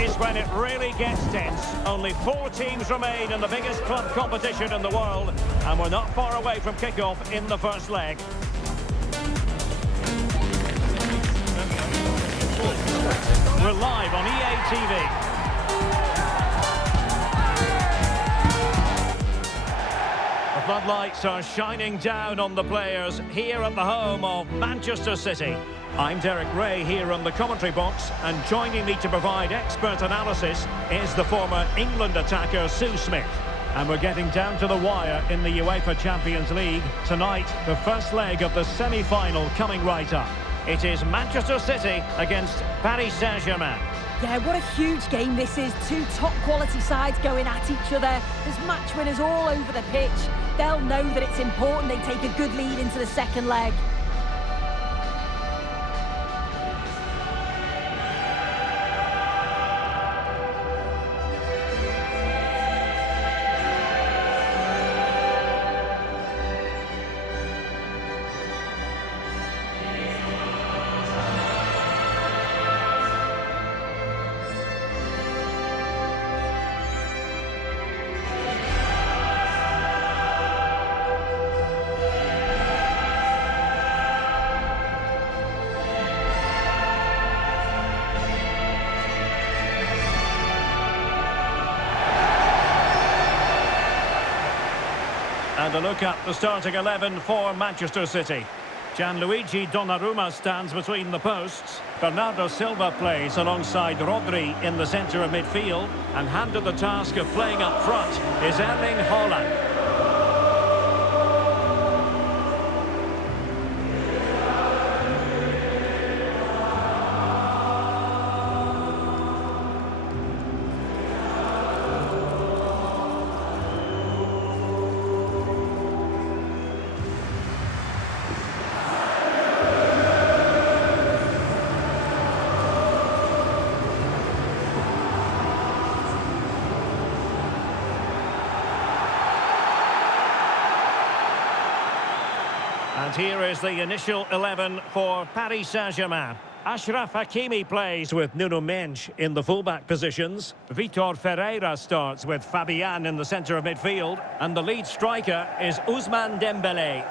is when it really gets tense. Only 4 teams remain in the biggest club competition in the world, and we're not far away from kick-off in the first leg. We're live on EA TV. The floodlights are shining down on the players here at the home of Manchester City. I'm Derek Ray here on the commentary box, and joining me to provide expert analysis is the former England attacker Sue Smith. And we're getting down to the wire in the UEFA Champions League. Tonight, the first leg of the semi-final coming right up. It is Manchester City against Paris Saint-Germain. Yeah, what a huge game this is. 2 top-quality sides going at each other. There's match winners all over the pitch. They'll know that it's important they take a good lead into the second leg. And a look at the starting 11 for Manchester City. Gianluigi Donnarumma stands between the posts. Bernardo Silva plays alongside Rodri in the centre of midfield. And handed the task of playing up front is Erling Haaland. And here is the initial 11 for Paris Saint-Germain. Achraf Hakimi plays with Nuno Mendes in the fullback positions. Vitor Ferreira starts with Fabian in the centre of midfield. And the lead striker is Ousmane Dembélé.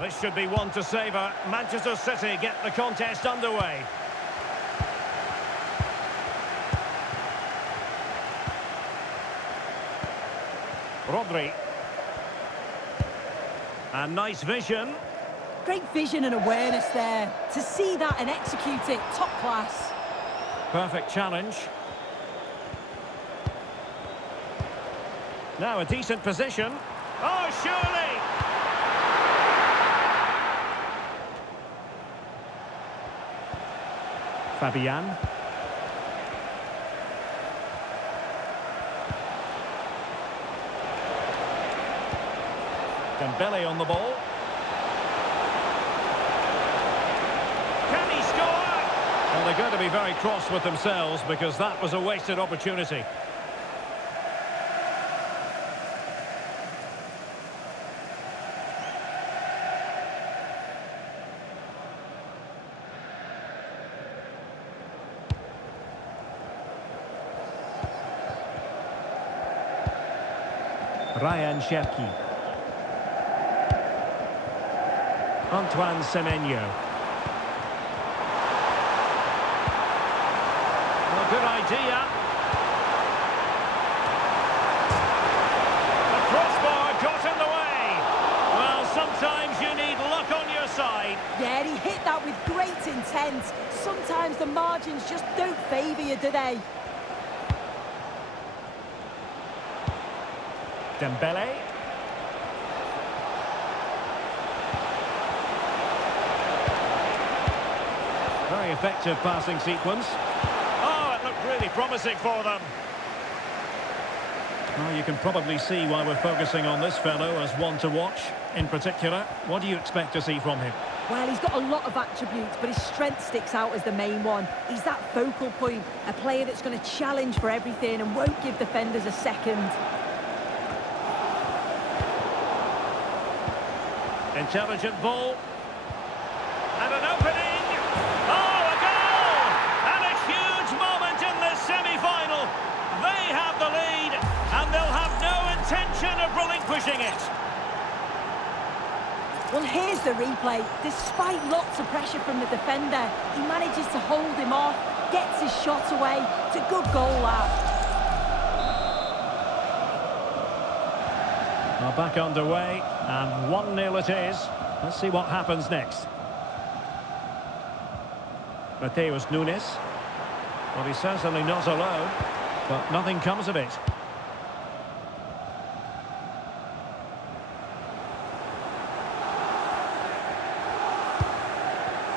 This should be one to savour. Manchester City get the contest underway. Rodri. And nice vision. Great vision and awareness there. To see that and execute it, top class. Perfect challenge. Now a decent position. Oh, surely! Fabian. Dembélé on the ball. Can he score? Well, they're going to be very cross with themselves because that was a wasted opportunity. Ryan Cherki. Antoine Semenyo. Well, good idea. The crossbar got in the way. Well, sometimes you need luck on your side. Yeah, he hit that with great intent. Sometimes the margins just don't favour you, do they? Dembélé. Very effective passing sequence. Oh, it looked really promising for them. Well, you can probably see why we're focusing on this fellow as one to watch. In particular, what do you expect to see from him? Well, he's got a lot of attributes, but his strength sticks out as the main one. He's that focal point, a player that's going to challenge for everything and won't give defenders a second. Intelligent ball. And an opening. Oh, a goal! And a huge moment in this semi-final. They have the lead, and they'll have no intention of relinquishing it. Well, here's the replay. Despite lots of pressure from the defender, he manages to hold him off, gets his shot away. It's a good goal, that. Well, back underway, and 1-0 it is. Let's see what happens next. Mateus Nunes. Well, he's certainly not alone, but nothing comes of it.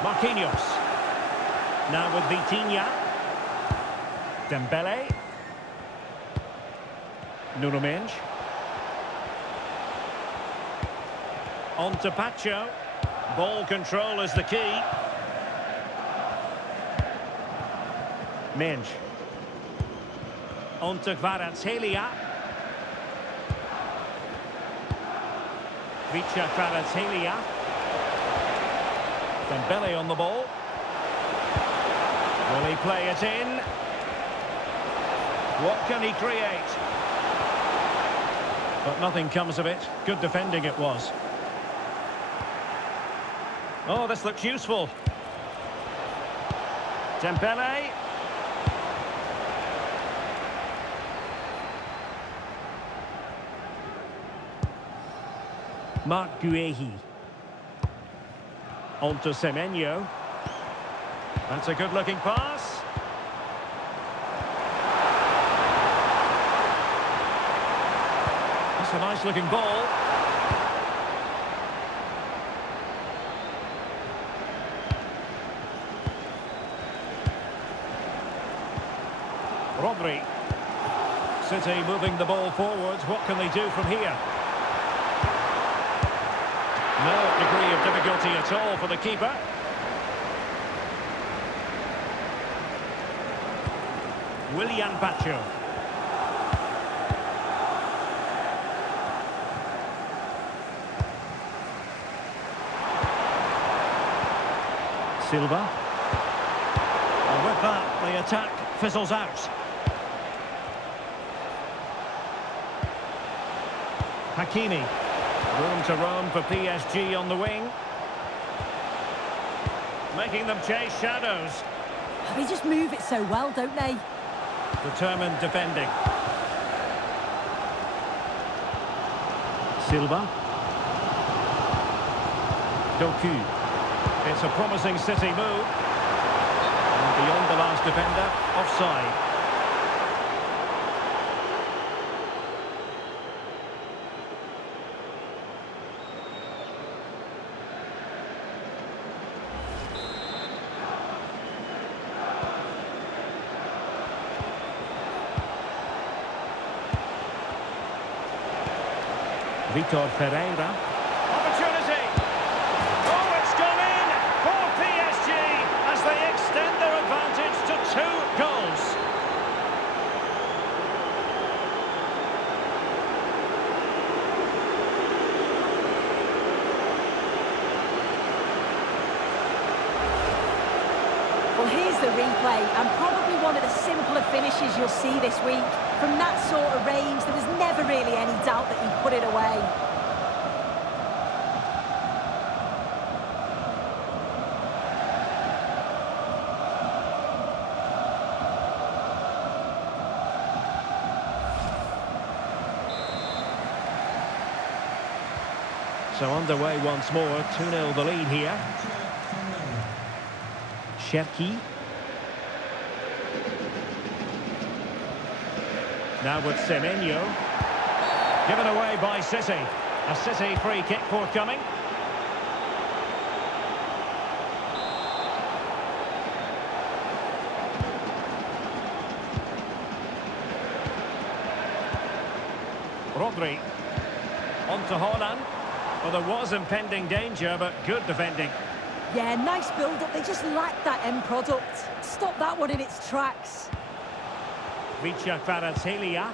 Marquinhos. Now with Vitinha. Dembele. Nuno Mendes. On to Pacho. Ball control is the key. Mendes. On to Kvaratskhelia. Vicha Kvaratskhelia. Dembele on the ball. Will he play it in? What can he create? But nothing comes of it. Good defending it was. Oh, this looks useful. Dembele. Marc Guehi. On to Semenyo. That's a good-looking pass. That's a nice-looking ball. Rodri. City moving the ball forwards. What can they do from here? No degree of difficulty at all for the keeper. Willian Pacho. Silva. And with that, the attack fizzles out. Hakimi. Room to roam for PSG on the wing. Making them chase shadows. They just move it so well, don't they? Determined defending. Silva. Doku. It's a promising City move. And beyond the last defender, offside. Vitor Pereira. Opportunity! Oh, it's gone in for PSG as they extend their advantage to 2 goals. Well, here's the replay, and probably one of the simpler finishes you'll see this week. From that sort of range, there was never really any doubt that he'd put it away. So underway once more, 2-0 the lead here. Cherki. Now with Semenyo. Given away by City. A City free kick forthcoming. Rodri. On to Haaland. Well, there was impending danger, but good defending. Yeah, nice build-up. They just lack that end product. Stop that one in its tracks. Vicha Kvaratskhelia.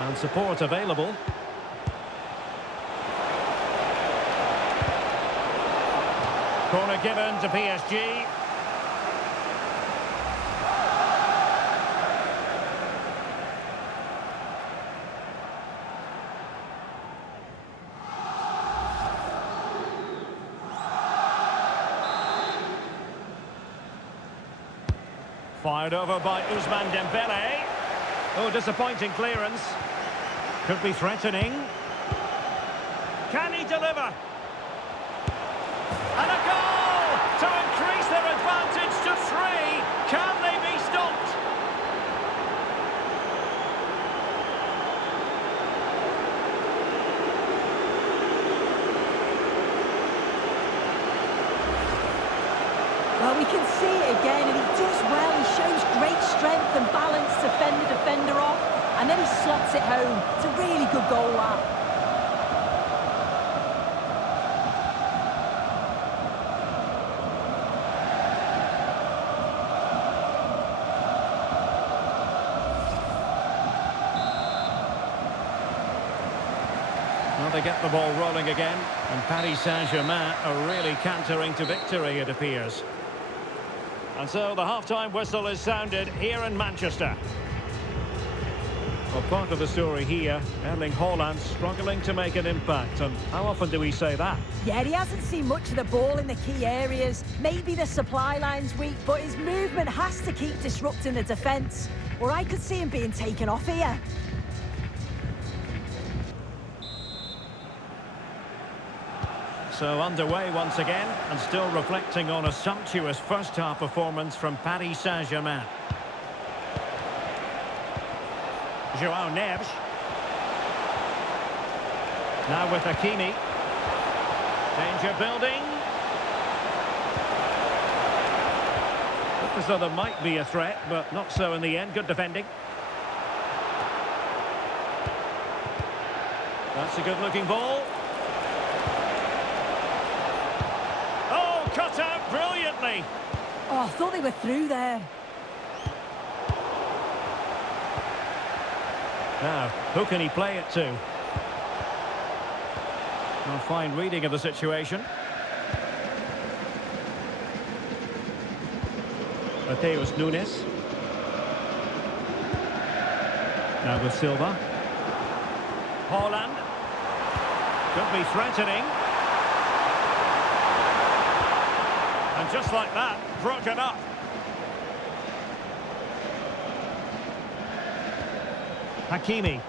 And support available. Corner given to PSG. Fired over by Ousmane Dembele. Oh, disappointing clearance. Could be threatening. Can he deliver? And a goal to increase their advantage to 3. Can they be stopped? Well, we can see it again, and he does well. He shows great strength and balance to fend the defender off, and then he slots it home. It's a really good goal, that. Well, they get the ball rolling again, and Paris Saint-Germain are really cantering to victory, it appears. And so the half-time whistle is sounded here in Manchester. Well, part of the story here, Erling Haaland struggling to make an impact. And how often do we say that? Yeah, he hasn't seen much of the ball in the key areas. Maybe the supply line's weak, but his movement has to keep disrupting the defence. Or I could see him being taken off here. So underway once again, and still reflecting on a sumptuous first-half performance from Paris Saint-Germain. João Neves. Now with Hakimi. Danger building. Looked as though there might be a threat, but not so in the end. Good defending. That's a good-looking ball. Cut out brilliantly. Oh, I thought they were through there. Now, who can he play it to? A fine reading of the situation. Mateus Nunes. Now with Silva. Haaland. Could be threatening. And just like that, broken up. Hakimi.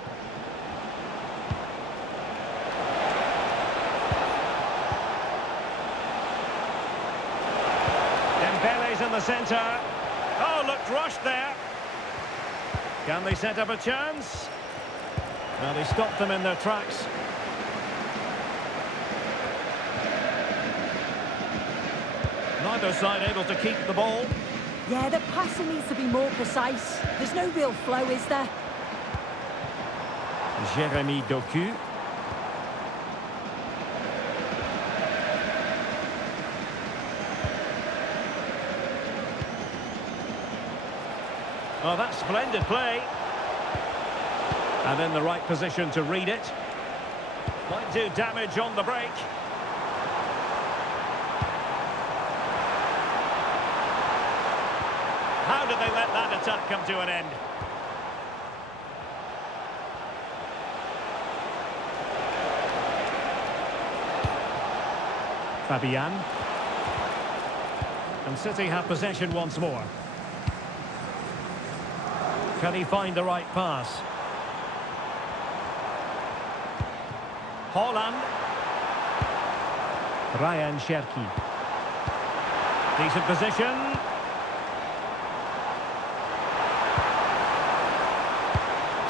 Dembele's in the centre. Oh, looked rushed there. Can they set up a chance? Well, they stopped them in their tracks. Neither side able to keep the ball. Yeah, the passing needs to be more precise. There's no real flow, is there? Jérémy Doku. Oh, that's splendid play. And in the right position to read it. Might do damage on the break. How did they let that attack come to an end? Fabian. And City have possession once more. Can he find the right pass? Haaland. Ryan Cherki. Decent position.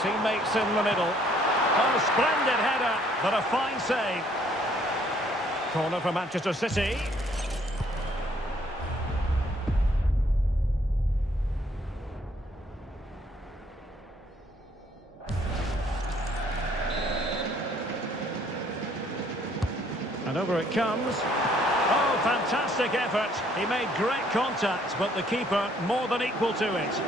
Teammates in the middle. Oh, splendid header, but a fine save. Corner for Manchester City. And over it comes. Oh, fantastic effort. He made great contact, but the keeper more than equal to it.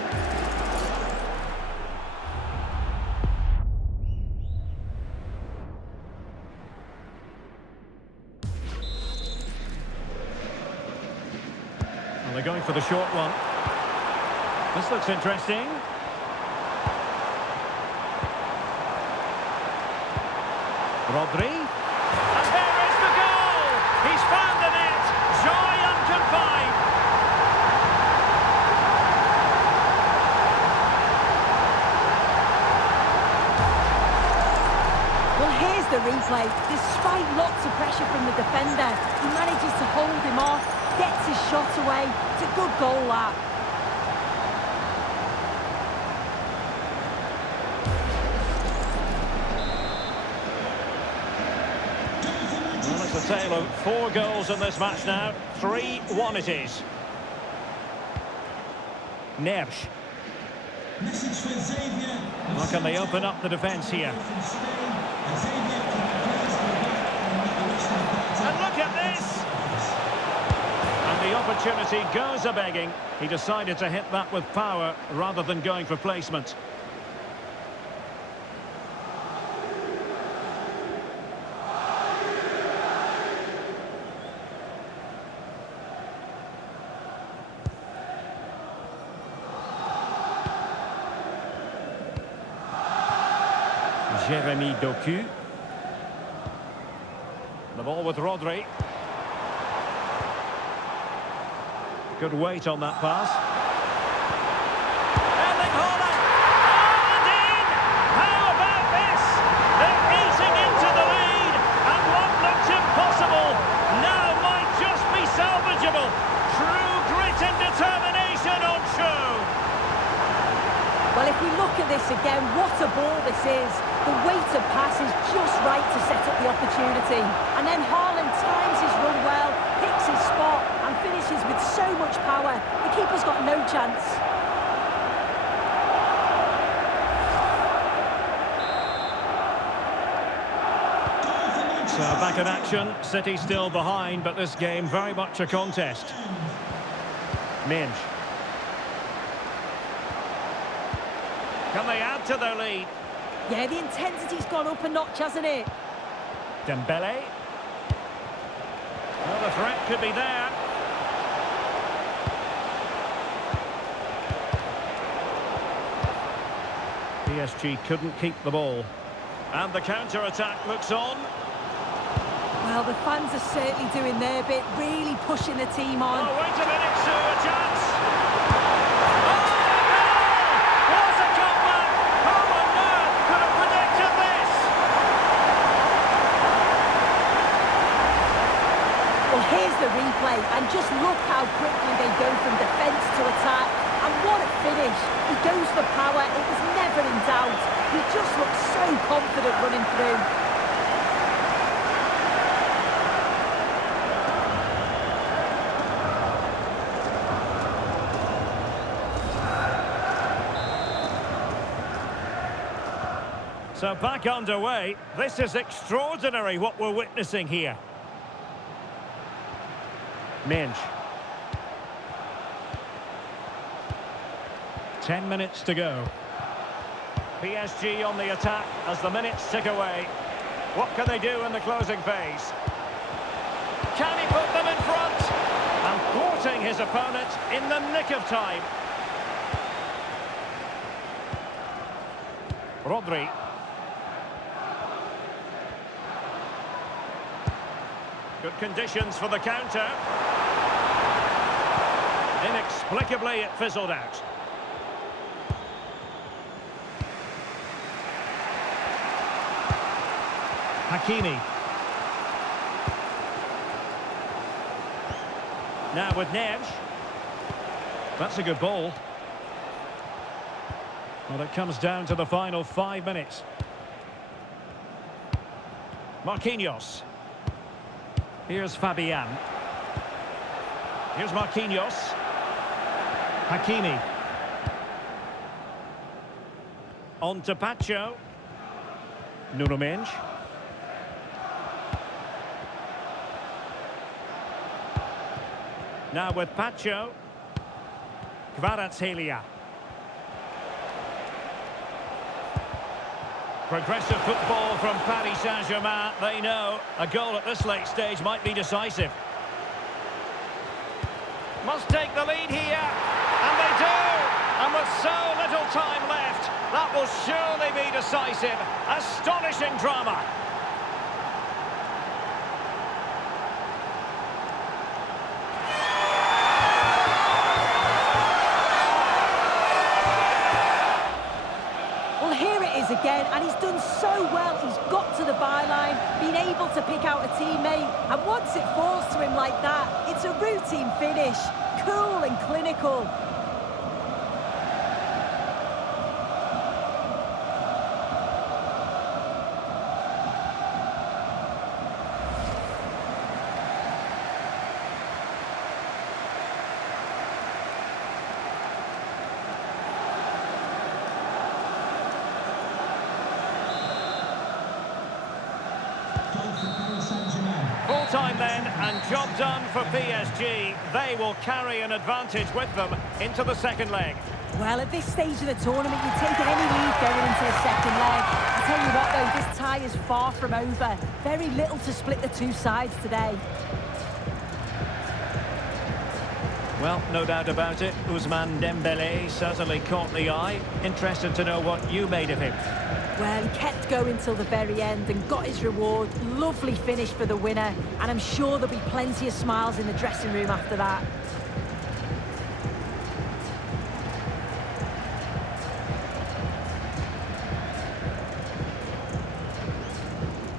Well, they're going for the short one. This looks interesting. Rodri. And there is the goal! He's found the net! Joy unconfined! Well, here's the replay. Despite lots of pressure from the defender, he manages to hold him off, gets his shot away. It's a good goal, that. Well, it's a tale of 4 goals in this match now. 3-1 it is. Neves. How can they open up the defence here? And look at this! And the opportunity goes a-begging. He decided to hit that with power rather than going for placement. Jeremy Doku. The ball with Rodri. Good weight on that pass. Erling Haaland! And in! How about this? They're eating into the lead, and what looked impossible now might just be salvageable. True grit and determination on show. Well, if we look at this again, what a ball this is. The weighted pass is just right to set up the opportunity. And then Haaland times his run well, picks his spot and finishes with so much power. The keeper's got no chance. So back in action, City still behind, but this game very much a contest. Minge. Can they add to their lead? Yeah, the intensity's gone up a notch, hasn't it? Dembele. Well, the threat could be there. PSG couldn't keep the ball. And the counter-attack looks on. Well, the fans are certainly doing their bit, really pushing the team on. Oh, wait a minute, Sue, a chance! Oh, no! What a comeback! Who on earth could have predicted this? Well, here's the replay, and just look how quickly they go from defence to attack. And what a finish. He goes for power, it was never in doubt. He just looks so confident running through. So back underway. This is extraordinary what we're witnessing here. Minge. 10 minutes to go. PSG on the attack as the minutes tick away. What can they do in the closing phase? Can he put them in front? And thwarting his opponent in the nick of time. Rodri. Good conditions for the counter. Inexplicably, it fizzled out. Hakimi. Now with Neves. That's a good ball. Well, it comes down to the final 5 minutes. Marquinhos. Here's Fabian. Here's Marquinhos. Hakimi. On to Pacho. Nuno Mendes. Now with Pacho. Kvaratskhelia. Progressive football from Paris Saint-Germain. They know a goal at this late stage might be decisive. Must take the lead here. And they do! And with so little time left, that will surely be decisive. Astonishing drama. Again, and he's done so well. He's got to the byline, been able to pick out a teammate, and once it falls to him like that, it's a routine finish, cool and clinical. Full time then, and job done for PSG. They will carry an advantage with them into the second leg. Well, at this stage of the tournament, you take any lead going into the second leg. I tell you what, though, this tie is far from over. Very little to split the two sides today. Well, no doubt about it, Ousmane Dembélé certainly caught the eye. Interested to know what you made of him. Well, he kept going till the very end and got his reward. Lovely finish for the winner, and I'm sure there'll be plenty of smiles in the dressing room after that.